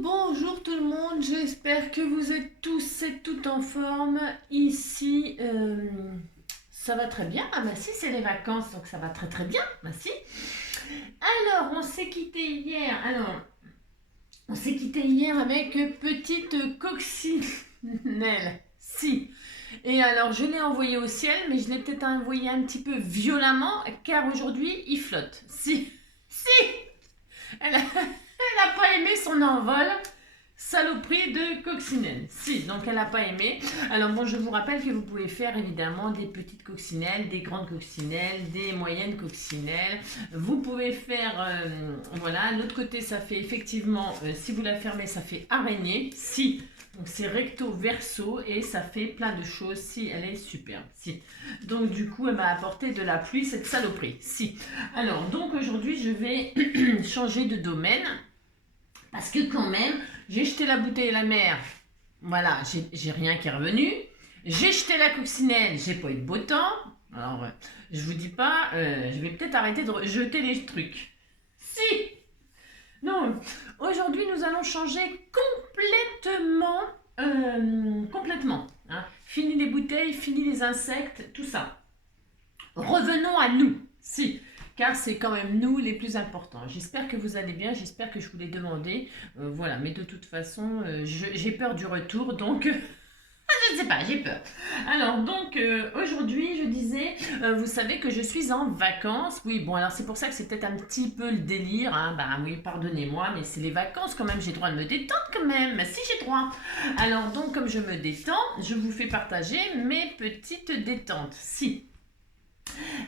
Bonjour tout le monde, j'espère que vous êtes tous et toutes en forme. Ici, ça va très bien. Ah bah si, c'est les vacances, donc ça va très très bien. Bah si. Alors, on s'est quitté hier. On s'est quitté hier avec petite coccinelle. Si. Et alors, je l'ai envoyé au ciel, mais je l'ai peut-être envoyé un petit peu violemment, car aujourd'hui, il flotte. Si. Si. Elle a pas aimé son envol. Saloperie de coccinelle. Si, donc elle n'a pas aimé. Alors bon, je vous rappelle que vous pouvez faire évidemment des petites coccinelles, des grandes coccinelles, des moyennes coccinelles. Vous pouvez faire, voilà, l'autre côté ça fait effectivement, si vous la fermez, ça fait araignée. Si, donc c'est recto verso et ça fait plein de choses. Si, elle est superbe. Si. Donc du coup, elle m'a apporté de la pluie, cette saloperie. Si. Alors donc aujourd'hui, je vais changer de domaine. Parce que quand même, j'ai jeté la bouteille à la mer, voilà, j'ai rien qui est revenu. J'ai jeté la coccinelle, j'ai pas eu de beau temps. Alors, je vous dis pas, je vais peut-être arrêter de jeter les trucs. Si. Non, aujourd'hui nous allons changer complètement, complètement. Hein. Fini les bouteilles, fini les insectes, tout ça. Revenons à nous. Si. Car c'est quand même nous les plus importants. J'espère que vous allez bien, j'espère que je vous l'ai demandé. Voilà, mais de toute façon, j'ai peur du retour, donc je ne sais pas, j'ai peur. Alors, donc, aujourd'hui, je disais, vous savez que je suis en vacances. Oui, bon, alors c'est pour ça que c'est peut-être un petit peu le délire. Hein. Bah oui, pardonnez-moi, mais c'est les vacances quand même, j'ai droit de me détendre quand même. Si, j'ai droit. Alors, donc, comme je me détends, je vous fais partager mes petites détentes. Si.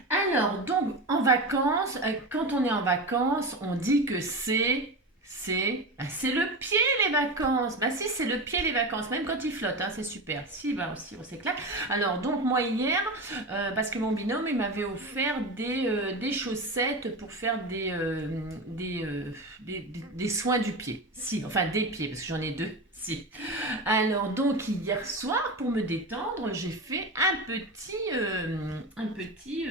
Alors, donc, en vacances, quand on est en vacances, on dit que c'est le pied les vacances. Bah si, c'est le pied les vacances, même quand il flotte, hein, c'est super. Si, bah aussi, on s'éclate. Alors, donc, moi hier, parce que mon binôme, il m'avait offert des chaussettes pour faire des soins du pied. Si, enfin des pieds, parce que j'en ai deux. Si. Alors donc hier soir pour me détendre j'ai fait un petit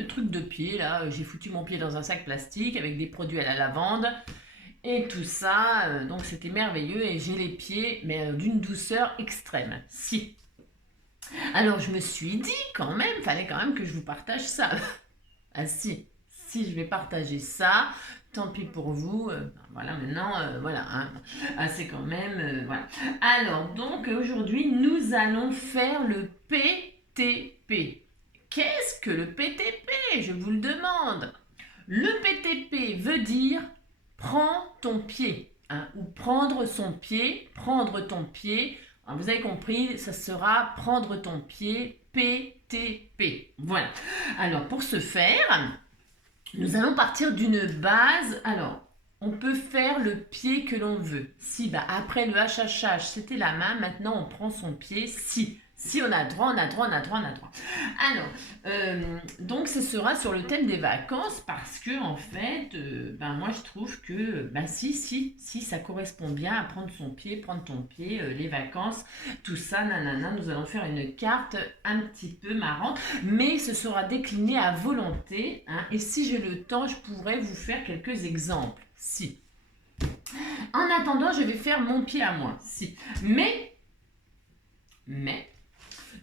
truc de pied là, j'ai foutu mon pied dans un sac plastique avec des produits à la lavande et tout ça, donc c'était merveilleux et j'ai les pieds mais d'une douceur extrême. Si. Alors je me suis dit quand même, fallait quand même que je vous partage ça. Ah si, si je vais partager ça, tant pis pour vous. Voilà, maintenant, voilà, hein. Ah, c'est quand même, voilà. Alors, donc, aujourd'hui, nous allons faire le PTP. Qu'est-ce que le PTP? Je vous le demande. Le PTP veut dire prends ton pied, hein, ou prendre son pied, prendre ton pied. Alors, vous avez compris, ça sera prendre ton pied, PTP. Voilà. Alors, pour ce faire, nous allons partir d'une base. Alors, on peut faire le pied que l'on veut. Si, bah, après le HHH, c'était la main. Maintenant, on prend son pied. Si. Si on a droit, on a droit, on a droit, on a droit. Alors, donc ce sera sur le thème des vacances parce que en fait, ben moi je trouve que ben si ça correspond bien à prendre son pied, prendre ton pied, les vacances, tout ça, nanana. Nous allons faire une carte un petit peu marrante, mais ce sera décliné à volonté. Hein, et si j'ai le temps, je pourrais vous faire quelques exemples. Si. En attendant, je vais faire mon pied à moi. Si. Mais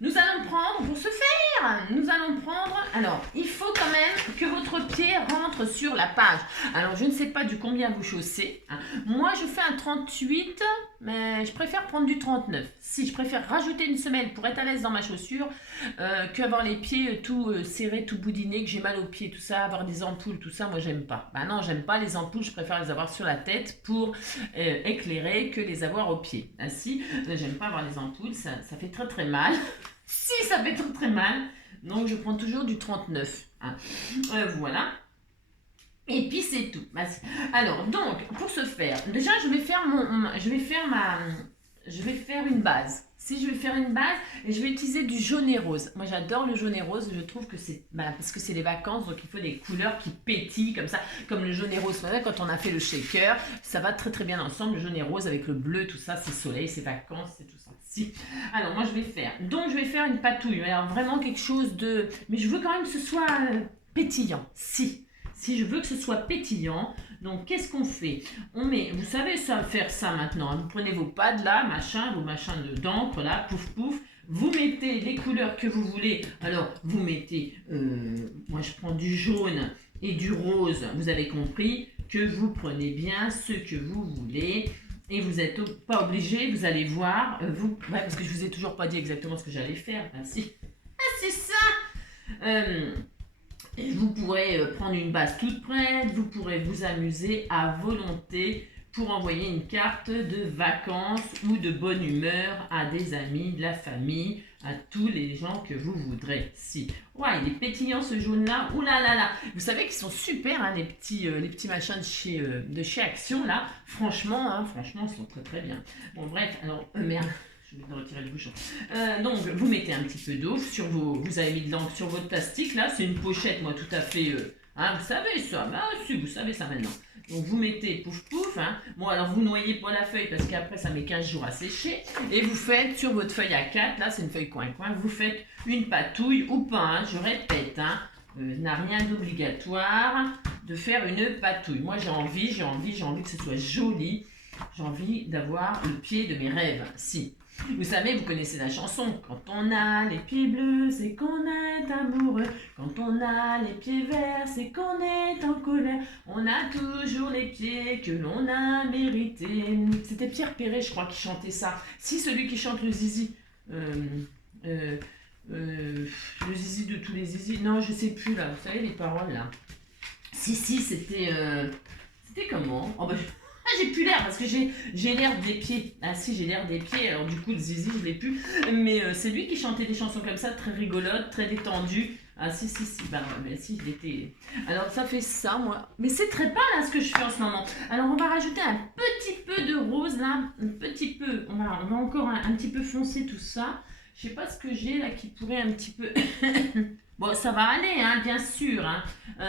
nous allons prendre, pour ce faire, nous allons prendre, alors, il faut quand même que votre pied rentre sur la page. Alors, je ne sais pas du combien vous chaussez. Hein. Moi, je fais un 38, mais je préfère prendre du 39. Si, je préfère rajouter une semelle pour être à l'aise dans ma chaussure qu'avoir les pieds tout serrés, tout boudinés, que j'ai mal aux pieds, tout ça, avoir des ampoules, tout ça, moi, j'aime pas. Bah non, j'aime pas les ampoules, je préfère les avoir sur la tête pour éclairer que les avoir aux pieds. Ah si, j'aime pas avoir les ampoules, ça fait très très mal. Si, ça fait très très mal. Donc, je prends toujours du 39. Hein. Voilà. Et puis, c'est tout. Alors, donc, pour ce faire, déjà, je vais faire une base. Si je vais faire une base, et je vais utiliser du jaune et rose. Moi, j'adore le jaune et rose. Je trouve que c'est, parce que c'est les vacances, donc il faut des couleurs qui pétillent comme ça, comme le jaune et rose. Quand on a fait le shaker, ça va très très bien ensemble. Le jaune et rose avec le bleu, tout ça, c'est soleil, c'est vacances, c'est tout ça. Si. Alors, moi, je vais faire une patouille. Alors, vraiment quelque chose mais je veux quand même que ce soit pétillant. Si je veux que ce soit pétillant, Donc, qu'est-ce qu'on fait? On met, vous savez ça, faire ça maintenant, hein. Vous prenez vos pads là, machin, vos machins d'encre là, pouf pouf. Vous mettez les couleurs que vous voulez. Alors, vous mettez, moi je prends du jaune et du rose. Vous avez compris que vous prenez bien ce que vous voulez. Et vous n'êtes pas obligé, vous allez voir, parce que je vous ai toujours pas dit exactement ce que j'allais faire. Ah si, ah, c'est ça. Vous pourrez prendre une base toute prête, vous pourrez vous amuser à volonté pour envoyer une carte de vacances ou de bonne humeur à des amis, de la famille, à tous les gens que vous voudrez. Si. Ouais, il est pétillant ce jaune-là. Ouh là là là. Vous savez qu'ils sont super, hein, les petits machins de chez Action, là. Franchement, ils sont très très bien. Bon, bref, alors, merde. Je vais retirer le bouchon. Donc, vous mettez un petit peu d'eau sur vous avez mis de l'encre sur votre plastique, là. C'est une pochette, moi, tout à fait... vous savez ça, si, vous savez ça maintenant. Donc vous mettez pouf pouf, hein. Bon alors vous noyez pas la feuille parce qu'après ça met 15 jours à sécher. Et vous faites sur votre feuille A4, là c'est une feuille coin-coin, vous faites une patouille ou pas, hein, je répète, hein, n'a rien d'obligatoire de faire une patouille. Moi j'ai envie que ce soit joli, j'ai envie d'avoir le pied de mes rêves, si. Vous savez, vous connaissez la chanson. Quand on a les pieds bleus, c'est qu'on est amoureux. Quand on a les pieds verts, c'est qu'on est en colère. On a toujours les pieds que l'on a mérités. C'était Pierre Perret, je crois, qui chantait ça. Si, celui qui chante le zizi. Le zizi de tous les zizis. Non, je sais plus, là. Vous savez, les paroles, là. Si, c'était... C'était comment? Oh, bah... Ah, j'ai plus l'air parce que j'ai l'air des pieds. Ah si, j'ai l'air des pieds. Alors du coup, le zizi, je l'ai plus. Mais c'est lui qui chantait des chansons comme ça, très rigolotes, très détendues. Ah si. Bah mais si, je l'étais. Alors ça fait ça, moi. Mais c'est très pas là ce que je fais en ce moment. Alors on va rajouter un petit peu de rose là. Un petit peu. On va encore un petit peu foncer tout ça. Je sais pas ce que j'ai là qui pourrait un petit peu... Bon, ça va aller, hein, bien sûr. Hein.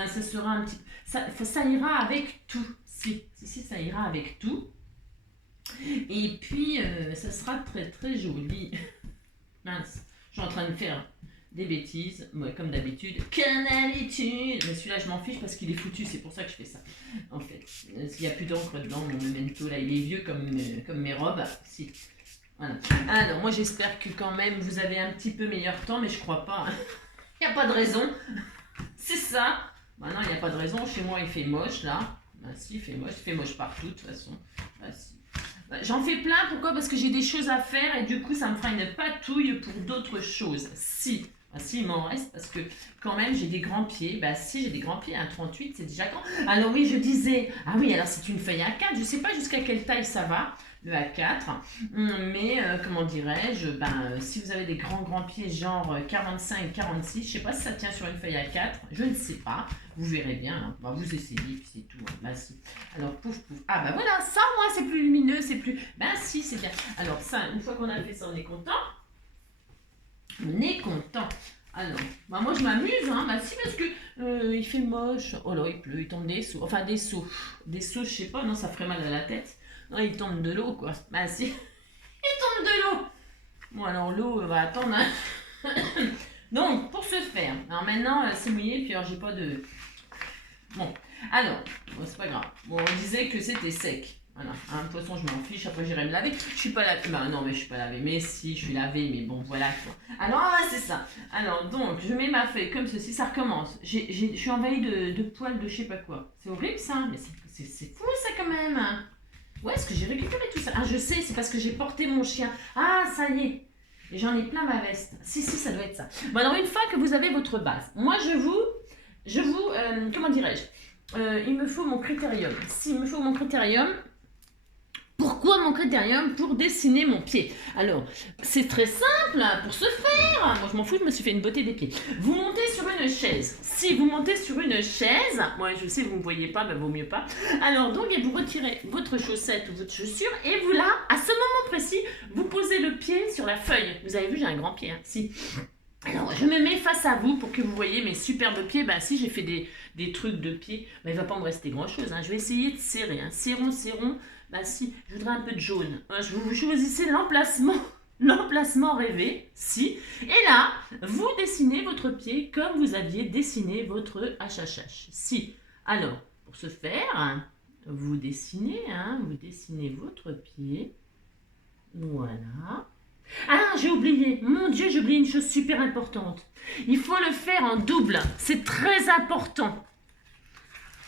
Ça sera un petit... Ça ira avec tout. Si, ça ira avec tout. Et puis, ça sera très très joli. Mince, je suis en train de faire des bêtises, moi, comme d'habitude. Canalitude. Mais celui-là, je m'en fiche parce qu'il est foutu, c'est pour ça que je fais ça. En fait, il n'y a plus d'encre dedans, mon memento là, il est vieux comme mes robes. Si. Voilà. Alors, moi, j'espère que quand même, vous avez un petit peu meilleur temps, mais je crois pas. Hein. Il n'y a pas de raison. C'est ça. Bah non, il n'y a pas de raison. Chez moi, il fait moche, là. Bah si, il fait moche partout, de toute façon. Bah si. Bah, j'en fais plein, pourquoi? Parce que j'ai des choses à faire et du coup, ça me fera une patouille pour d'autres choses. Si. Bah si, il m'en reste parce que quand même, j'ai des grands pieds. Bah si, j'ai des grands pieds. Un 38, c'est déjà grand. Alors oui, je disais... Ah oui, alors c'est une feuille A4. Je ne sais pas jusqu'à quelle taille ça va. Le A4, mais comment dirais-je, si vous avez des grands pieds genre 45, 46, je sais pas si ça tient sur une feuille A4, je ne sais pas, vous verrez bien, hein. Bah, vous essayez, puis c'est tout, hein. Bah si, alors pouf, ah bah voilà, ça moi c'est plus lumineux, c'est plus, bah si c'est bien, alors ça, une fois qu'on a fait ça, on est content, alors, bah moi je m'amuse, hein, bah si parce que il fait moche, oh là il pleut, il tombe des seaux, je sais pas, non ça ferait mal à la tête. Non, il tombe de l'eau, quoi. Bah si, il tombe de l'eau. Bon, alors l'eau, va attendre. Hein. Donc, pour ce faire, alors maintenant, c'est mouillé, puis alors j'ai pas de... Bon, alors, bon, c'est pas grave. Bon, on disait que c'était sec. Voilà, hein, de toute façon, je m'en fiche, après j'irai me laver. Je suis pas lavée. Bah non, mais je suis pas lavée. Mais si, je suis lavée, mais bon, voilà quoi. Alors, c'est ça. Alors, donc, je mets ma feuille comme ceci, ça recommence. Je suis envahie de poils de je sais pas quoi. C'est horrible ça, mais c'est fou ça quand même. Où est-ce que j'ai récupéré tout ça? Ah, je sais, c'est parce que j'ai porté mon chien. Ah, ça y est. Et j'en ai plein ma veste. Si, ça doit être ça. Bon, alors, une fois que vous avez votre base, moi, comment dirais-je? Il me faut mon critérium. S'il me faut mon critérium, pourquoi mon critérium? Pour dessiner mon pied. Alors, c'est très simple pour se faire. Moi, je m'en fous, je me suis fait une beauté des pieds. Vous montez sur une chaise. Si vous montez sur une chaise, moi je sais, vous ne me voyez pas, mais vaut mieux pas. Alors, donc, et vous retirez votre chaussette ou votre chaussure, et vous là, à ce moment précis, vous posez le pied sur la feuille. Vous avez vu, j'ai un grand pied, hein, si. Alors, je me mets face à vous pour que vous voyez mes superbes pieds. Bah, si j'ai fait des trucs de pied, bah, il ne va pas me rester grand-chose. Hein. Je vais essayer de serrer. Hein. Serrons. Bah, si, je voudrais un peu de jaune. Vous choisissez l'emplacement rêvé. Si. Et là, vous dessinez votre pied comme vous aviez dessiné votre HHH. Si. Alors, pour ce faire, vous dessinez, hein, vous dessinez votre pied. Voilà. Ah, j'ai oublié, mon Dieu, j'ai oublié une chose super importante. Il faut le faire en double, c'est très important.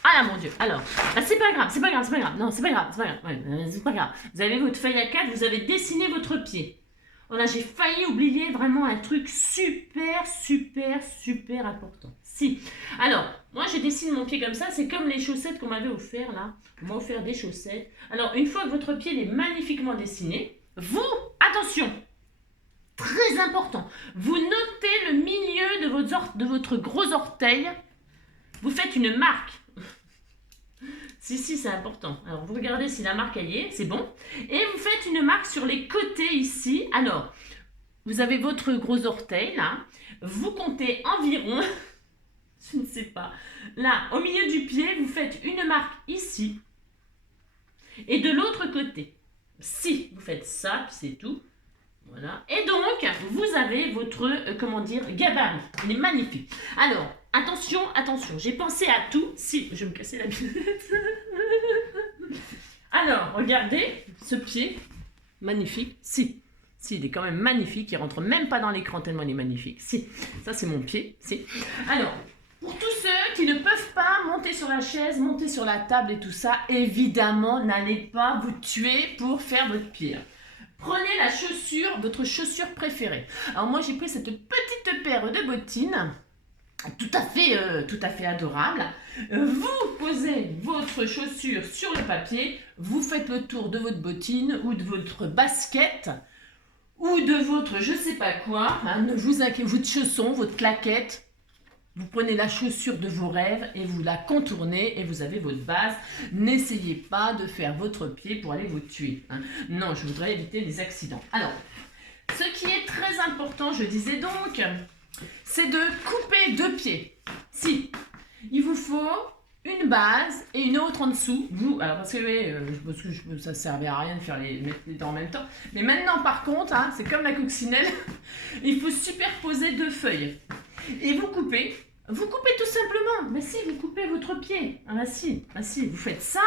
Ah là, mon Dieu, alors, bah, c'est pas grave, c'est pas grave, c'est pas grave, non, c'est pas grave, c'est pas grave, ouais, c'est pas grave. Vous avez votre feuille A4, vous avez dessiné votre pied. Voilà, j'ai failli oublier vraiment un truc super, super, super important. Si, alors, moi je dessine mon pied comme ça, c'est comme les chaussettes qu'on m'avait offert là. On m'a offert des chaussettes. Alors, une fois que votre pied est magnifiquement dessiné, vous, attention, très important, vous notez le milieu de votre gros orteil, vous faites une marque. Si, c'est important. Alors, vous regardez si la marque elle y est, c'est bon. Et vous faites une marque sur les côtés ici. Alors, vous avez votre gros orteil là. Vous comptez environ, je ne sais pas, là, au milieu du pied, vous faites une marque ici. Et de l'autre côté. Si, vous faites ça, puis c'est tout. Voilà. Et donc, vous avez votre, comment dire, gabarit. Il est magnifique. Alors, attention, attention, j'ai pensé à tout. Si, je vais me casser la binette. Alors, regardez ce pied. Magnifique. Si, il est quand même magnifique. Il rentre même pas dans l'écran tellement il est magnifique. Si, ça c'est mon pied. Si. Alors, pour tous ceux qui ne peuvent pas monter sur la chaise, monter sur la table et tout ça, évidemment, n'allez pas vous tuer pour faire votre pied. Prenez la chaussure, votre chaussure préférée. Alors moi j'ai pris cette petite paire de bottines, tout à fait adorable. Vous posez votre chaussure sur le papier, vous faites le tour de votre bottine ou de votre basket ou de votre je sais pas quoi, hein, ne vous inquiétez, votre chausson, votre claquette. Vous prenez la chaussure de vos rêves et vous la contournez et vous avez votre base. N'essayez pas de faire votre pied pour aller vous tuer. Hein. Non, je voudrais éviter les accidents. Alors, ce qui est très important, je disais donc, c'est de couper deux pieds. Si, il vous faut une base et une autre en dessous. Vous, alors parce que ça ne servait à rien de mettre les dents en même temps. Mais maintenant, par contre, hein, c'est comme la coccinelle, il faut superposer deux feuilles. Et vous coupez tout simplement. Mais si, vous coupez votre pied. Ah bah si, vous faites ça,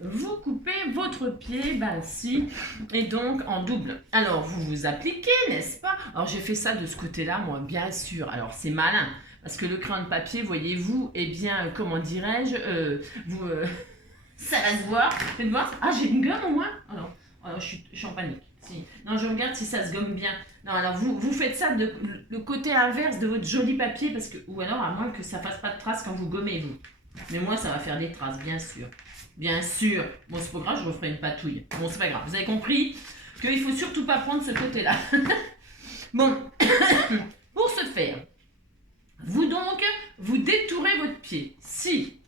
vous coupez votre pied, bah si, et donc en double. Alors, vous vous appliquez, n'est-ce pas? Alors, j'ai fait ça de ce côté-là, moi, bien sûr. Alors, c'est malin, parce que le crayon de papier, voyez-vous, eh bien, comment dirais-je, ça va se voir. Faites voir. Ah, j'ai une gomme au moins? Alors je suis en panique. Si. Non, je regarde si ça se gomme bien. Non, alors vous faites ça de le côté inverse de votre joli papier, parce que, ou alors à moins que ça fasse pas de traces quand vous gommez, vous. Mais moi, ça va faire des traces, bien sûr. Bien sûr. Bon, c'est pas grave, je referai une patouille. Bon, c'est pas grave. Vous avez compris qu'il faut surtout pas prendre ce côté-là. Bon, pour ce faire, vous détourez votre pied. Si.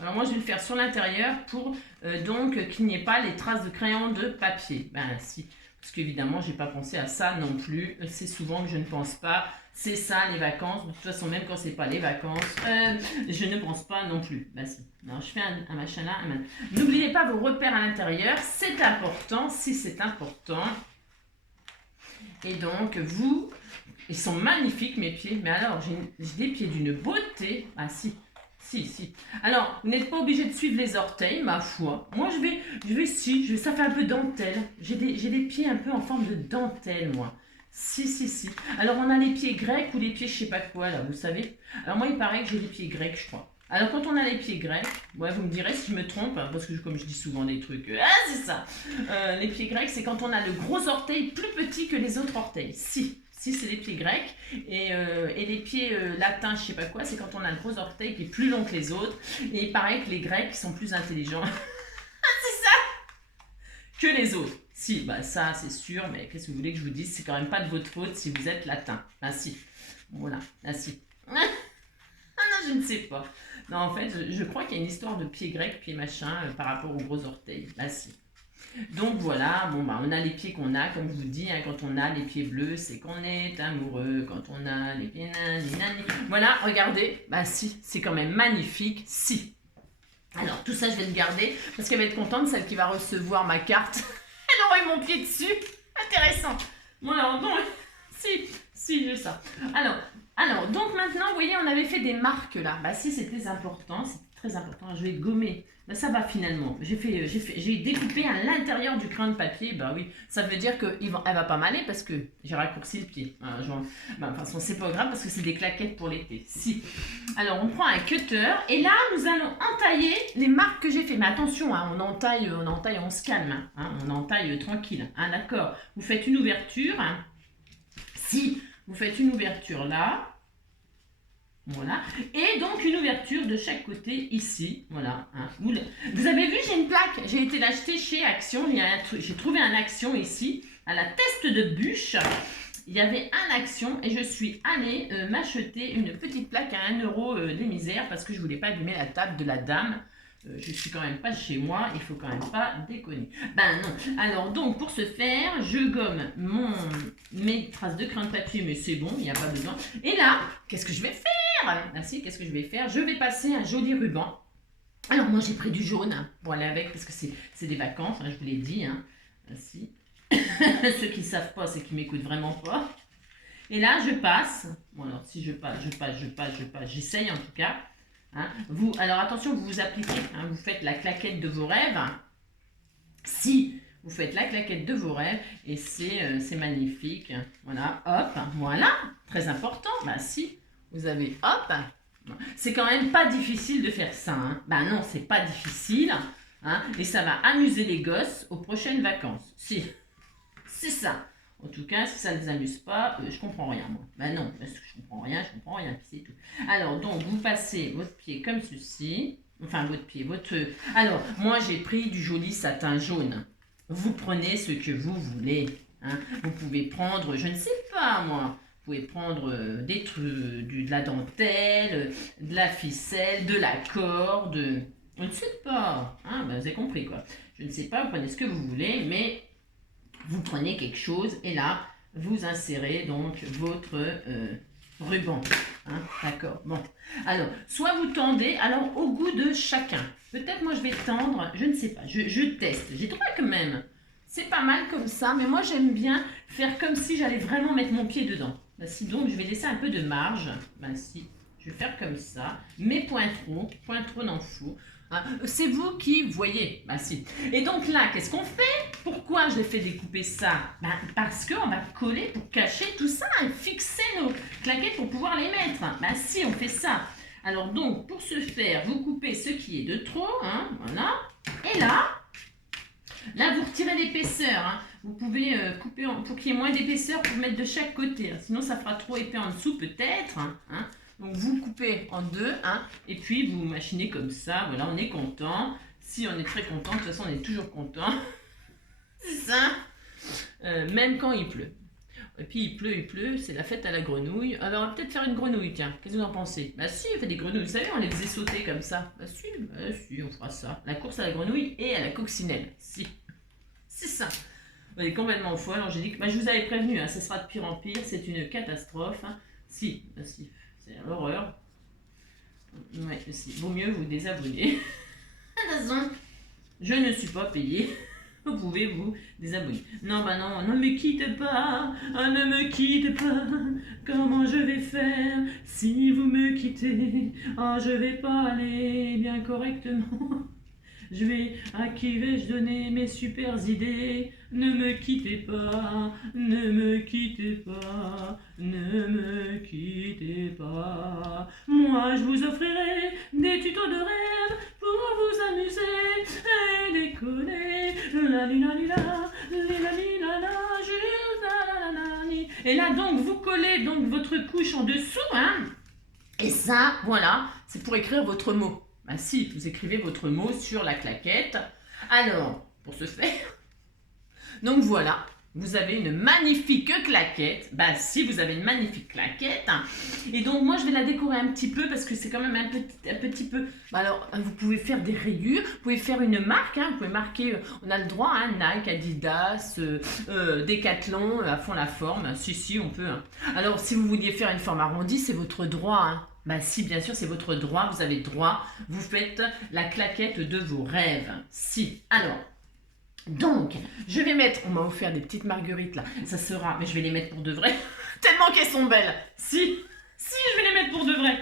Alors moi, je vais le faire sur l'intérieur pour donc qu'il n'y ait pas les traces de crayon de papier. Ben si. Parce qu'évidemment, j'ai pas pensé à ça non plus. C'est souvent que je ne pense pas. C'est ça, les vacances. De toute façon, même quand c'est pas les vacances, je ne pense pas non plus. Ben si. Alors, je fais un machin là. N'oubliez pas vos repères à l'intérieur. C'est important. Si c'est important. Et donc, ils sont magnifiques, mes pieds. Mais alors, j'ai des pieds d'une beauté. Ah si. Si. Alors, vous n'êtes pas obligé de suivre les orteils, ma foi. Moi, ça fait un peu dentelle. J'ai des pieds un peu en forme de dentelle, moi. Si. Alors, on a les pieds grecs ou les pieds je sais pas quoi, là, vous savez. Alors, moi, il paraît que j'ai des pieds grecs, je crois. Alors, quand on a les pieds grecs, ouais, vous me direz si je me trompe, hein, parce que comme je dis souvent des trucs, c'est ça. Les pieds grecs, c'est quand on a le gros orteil plus petit que les autres orteils. Si, c'est les pieds grecs. Et les pieds latins, je sais pas quoi, c'est quand on a le gros orteil qui est plus long que les autres. Et il paraît que les grecs sont plus intelligents. C'est ça que les autres. Si, bah ça c'est sûr, mais qu'est-ce que vous voulez que je vous dise? C'est quand même pas de votre faute si vous êtes latin. Ah si. Voilà. Ah si. Ah non, je ne sais pas. Non, en fait, je crois qu'il y a une histoire de pieds grecs, pieds machin, par rapport aux gros orteils. Ah si. Donc voilà, bon bah on a les pieds qu'on a, comme je vous dis, hein, quand on a les pieds bleus, c'est qu'on est amoureux, quand on a les pieds nani. Voilà, regardez, bah si, c'est quand même magnifique, si. Alors tout ça je vais le garder, parce qu'elle va être contente, celle qui va recevoir ma carte, elle aura eu mon pied dessus, intéressant. Bon alors, bon, si, j'ai ça. Alors, donc maintenant, vous voyez, on avait fait des marques là, bah si c'était important, c'est très important. Je vais gommer. Ben, ça va finalement. J'ai découpé à l'intérieur du crin de papier. Bah oui, ça veut dire qu'elle va pas m'aller parce que j'ai raccourci le pied. De toute façon, c'est pas grave parce que c'est des claquettes pour l'été. Si. Alors, on prend un cutter et là, nous allons entailler les marques que j'ai fait. Mais attention, hein, on entaille, on se calme. Hein, on entaille tranquille. Hein, d'accord. Vous faites une ouverture. Hein. Si vous faites une ouverture là. Voilà. Et donc une ouverture de chaque côté ici. Voilà. Hein. Vous avez vu, j'ai une plaque. J'ai été l'acheter chez Action. J'ai trouvé un Action ici. À la teste de bûche. Il y avait un Action et je suis allée m'acheter une petite plaque à 1 euro des misères parce que je voulais pas abîmer la table de la dame. Je suis quand même pas chez moi, il faut quand même pas déconner. Ben non. Alors donc pour ce faire, je gomme mes traces de crin de papier, mais c'est bon, il n'y a pas besoin. Et là, qu'est-ce que je vais faire? Merci, qu'est-ce que je vais faire? Je vais passer un joli ruban. Alors moi j'ai pris du jaune pour aller avec parce que c'est des vacances, hein, je vous l'ai dit. Hein. Ainsi. Ceux qui ne savent pas, c'est qu'ils m'écoutent vraiment pas. Et là je passe. Bon alors si je passe, j'essaye en tout cas. Hein, alors attention, vous vous appliquez, hein, vous faites la claquette de vos rêves. Si vous faites la claquette de vos rêves, et c'est magnifique. Voilà, hop, voilà, très important. Bah si, vous avez hop. C'est quand même pas difficile de faire ça. Hein. Bah non, c'est pas difficile. Hein, et ça va amuser les gosses aux prochaines vacances. Si, c'est ça. En tout cas, si ça ne les amuse pas, je comprends rien, moi. Ben non, parce que je comprends rien, c'est tout. Alors, donc, vous passez votre pied comme ceci. Enfin, votre pied, Alors, moi, j'ai pris du joli satin jaune. Vous prenez ce que vous voulez. Hein. Vous pouvez prendre, je ne sais pas, moi. Vous pouvez prendre des trucs, de la dentelle, de la ficelle, de la corde. Je ne sais pas. Hein, ben, vous avez compris, quoi. Je ne sais pas, vous prenez ce que vous voulez, mais... Vous prenez quelque chose et là, vous insérez donc votre ruban. Hein, d'accord. Bon. Alors, soit vous tendez, alors au goût de chacun. Peut-être moi je vais tendre, je ne sais pas. Je teste. J'ai trouvé quand même. C'est pas mal comme ça, mais moi j'aime bien faire comme si j'allais vraiment mettre mon pied dedans. Ben, si donc je vais laisser un peu de marge. Ben si, je vais faire comme ça. Mes point trop n'en fout. Hein, c'est vous qui voyez. Ben si. Et donc là, qu'est-ce qu'on fait? Pourquoi je l'ai fait découper ça? Ben, parce qu'on va coller pour cacher tout ça et fixer nos claquettes pour pouvoir les mettre. Ben si, on fait ça. Alors donc, pour ce faire, vous coupez ce qui est de trop. Hein, voilà. Et là, vous retirez l'épaisseur. Hein. Vous pouvez couper pour qu'il y ait moins d'épaisseur pour mettre de chaque côté. Hein. Sinon, ça fera trop épais en dessous peut-être. Hein. Donc, vous coupez en deux. Hein, et puis, vous machinez comme ça. Voilà, on est content. Si on est très content, de toute façon, on est toujours content. C'est ça. Même quand il pleut. Et puis il pleut, c'est la fête à la grenouille. Alors on va peut-être faire une grenouille, tiens. Qu'est-ce que vous en pensez? Bah si, on fait des grenouilles. Vous savez, on les faisait sauter comme ça. Bah si, on fera ça. La course à la grenouille et à la coccinelle. Si. C'est ça. On est complètement folle. Alors j'ai dit que je vous avais prévenu, hein, ça sera de pire en pire. C'est une catastrophe. Hein. Si, c'est l'horreur. Ouais, si. Vaut mieux vous désabonner. De toute façon, je ne suis pas payée. Vous pouvez vous désabonner. Non, bah non, ne me quitte pas, ne me quitte pas. Comment je vais faire si vous me quittez? Oh, je vais pas aller bien correctement. À qui vais-je donner mes super idées? Ne me quittez pas, ne me quittez pas, ne me quittez pas. Moi, je vous offrirai des tutos de rêve pour vous amuser et déconner. Et là, donc, vous collez donc votre couche en dessous, hein? Et ça, voilà, c'est pour écrire votre mot. Ben si, vous écrivez votre mot sur la claquette. Alors, pour ce faire, donc voilà, vous avez une magnifique claquette. Ben si, vous avez une magnifique claquette. Et donc, moi, je vais la décorer un petit peu parce que c'est quand même un petit peu... Alors, vous pouvez faire des rayures, vous pouvez faire une marque. Hein, vous pouvez marquer, on a le droit, hein, Nike, Adidas, Decathlon, à fond la forme. Si, on peut. Hein. Alors, si vous vouliez faire une forme arrondie, c'est votre droit, hein. Bah si, bien sûr, c'est votre droit, vous avez le droit, vous faites la claquette de vos rêves. Si, alors, donc, je vais mettre, on m'a offert des petites marguerites là, ça sera, mais je vais les mettre pour de vrai, tellement qu'elles sont belles. Si, je vais les mettre pour de vrai.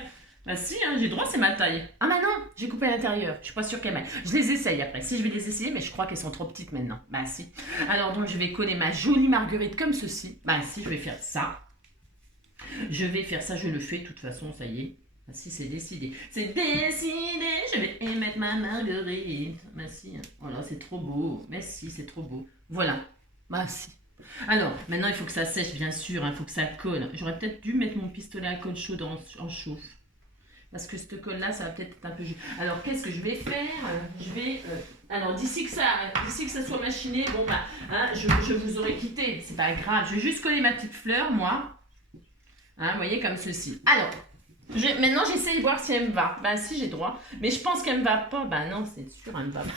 Bah si, hein, j'ai droit, c'est ma taille. Ah bah non, j'ai coupé à l'intérieur. Je suis pas sûre qu'elle m'aille. Je les essaye après. Si, je vais les essayer, mais je crois qu'elles sont trop petites maintenant. Bah si. Alors donc, je vais coller ma jolie marguerite comme ceci. Bah si, je vais faire ça. Je vais faire ça, je le fais de toute façon, ça y est. Bah si, c'est décidé. C'est décidé, je vais y mettre ma marguerite. Bah si, hein. Voilà, c'est trop beau. Mais si, c'est trop beau. Voilà. Bah si. Alors, maintenant, il faut que ça sèche, bien sûr. Il faut que ça colle. J'aurais peut-être dû mettre mon pistolet à colle chaude en chauffe. Parce que cette colle-là, ça va peut-être être un peu... Alors, qu'est-ce que je vais faire? Je vais... alors, d'ici que ça soit machiné, bon, bah, hein, je vous aurais quitté. C'est pas grave. Je vais juste coller ma petite fleur, moi. Hein, vous voyez, comme ceci. Alors, maintenant, j'essaye de voir si elle me va. Ben, si, j'ai droit. Mais je pense qu'elle me va pas. Ben non, c'est sûr, elle me va pas.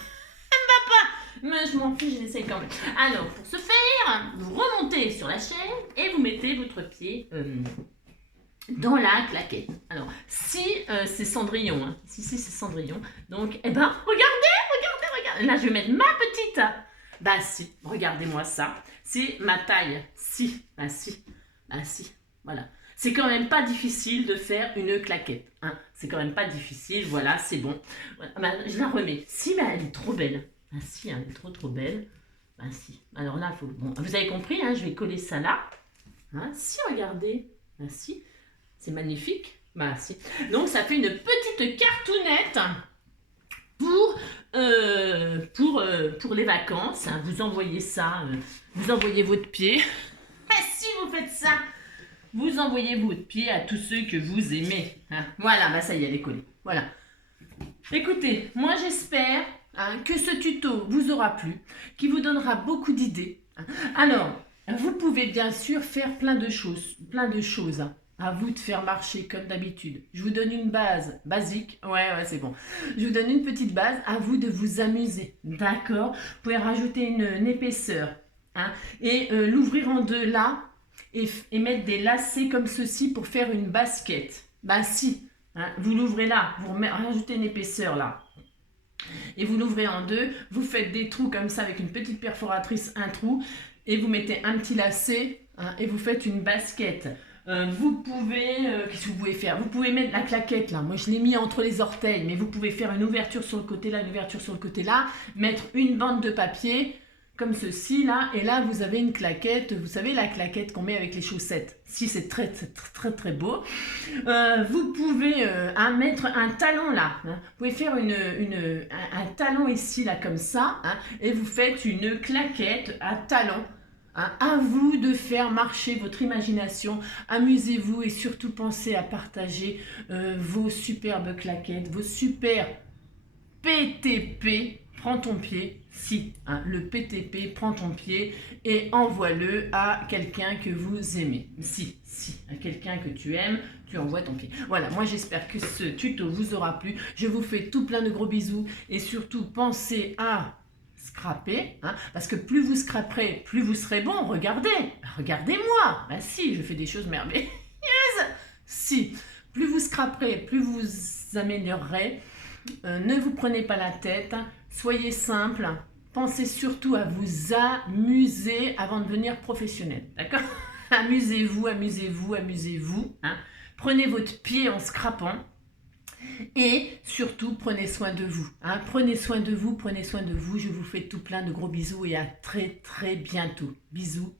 Mais je m'en fiche, j'essaye quand même. Alors, pour ce faire, vous remontez sur la chaîne et vous mettez votre pied dans la claquette. Alors, si c'est Cendrillon, hein, si c'est Cendrillon, donc, eh ben, regardez. Là, je vais mettre ma petite. Bah si, regardez-moi ça. C'est ma taille. Si, bah si, voilà. C'est quand même pas difficile de faire une claquette. Hein. C'est quand même pas difficile, voilà, c'est bon. Voilà. Bah, je la remets. Si, bah, elle est trop belle. Ah si, elle est trop belle. Ah si. Alors là, faut... bon, vous avez compris, hein, je vais coller ça là. Hein, si, regardez. Ah si, c'est magnifique. Bah si. Donc ça fait une petite cartoonnette pour les vacances. Hein. Vous envoyez ça, vous envoyez votre pied. Ah si, vous faites ça, vous envoyez votre pied à tous ceux que vous aimez. Hein. Voilà, bah ça y est, elle est collée. Voilà. Écoutez, moi j'espère... Hein, que ce tuto vous aura plu, qui vous donnera beaucoup d'idées. Alors, vous pouvez bien sûr faire plein de choses. Hein. À vous de faire marcher comme d'habitude. Je vous donne une base basique. Ouais, c'est bon. Je vous donne une petite base. À vous de vous amuser. D'accord? Vous pouvez rajouter une épaisseur. Hein, et l'ouvrir en deux là. Et mettre des lacets comme ceci pour faire une basket. Bah si. Hein, vous l'ouvrez là. Vous rajoutez une épaisseur là. Et vous l'ouvrez en deux, vous faites des trous comme ça avec une petite perforatrice, un trou, et vous mettez un petit lacet, hein, et vous faites une basket. Vous pouvez, qu'est-ce que vous pouvez faire? Vous pouvez mettre la claquette là, moi je l'ai mis entre les orteils, mais vous pouvez faire une ouverture sur le côté là, une ouverture sur le côté là, mettre une bande de papier, comme ceci là, et là vous avez une claquette, vous savez la claquette qu'on met avec les chaussettes. Si, c'est très beau. Vous pouvez mettre un talon là, hein. Vous pouvez faire un talon ici là comme ça, hein, et vous faites une claquette à talon. Hein. À vous de faire marcher votre imagination, amusez-vous et surtout pensez à partager vos superbes claquettes, vos super PTP. Prends ton pied, si, hein, le PTP, prends ton pied et envoie-le à quelqu'un que vous aimez. Si, à quelqu'un que tu aimes, tu envoies ton pied. Voilà, moi j'espère que ce tuto vous aura plu. Je vous fais tout plein de gros bisous et surtout pensez à scraper, hein, parce que plus vous scraperez, plus vous serez bon. Regardez-moi. Ben si, je fais des choses merveilleuses. Si, plus vous scraperez, plus vous améliorerez. Ne vous prenez pas la tête, soyez simple, pensez surtout à vous amuser avant de devenir professionnel, d'accord? Amusez-vous. Hein? Prenez votre pied en scrapant et surtout prenez soin de vous. Hein? Prenez soin de vous, je vous fais tout plein de gros bisous et à très bientôt. Bisous.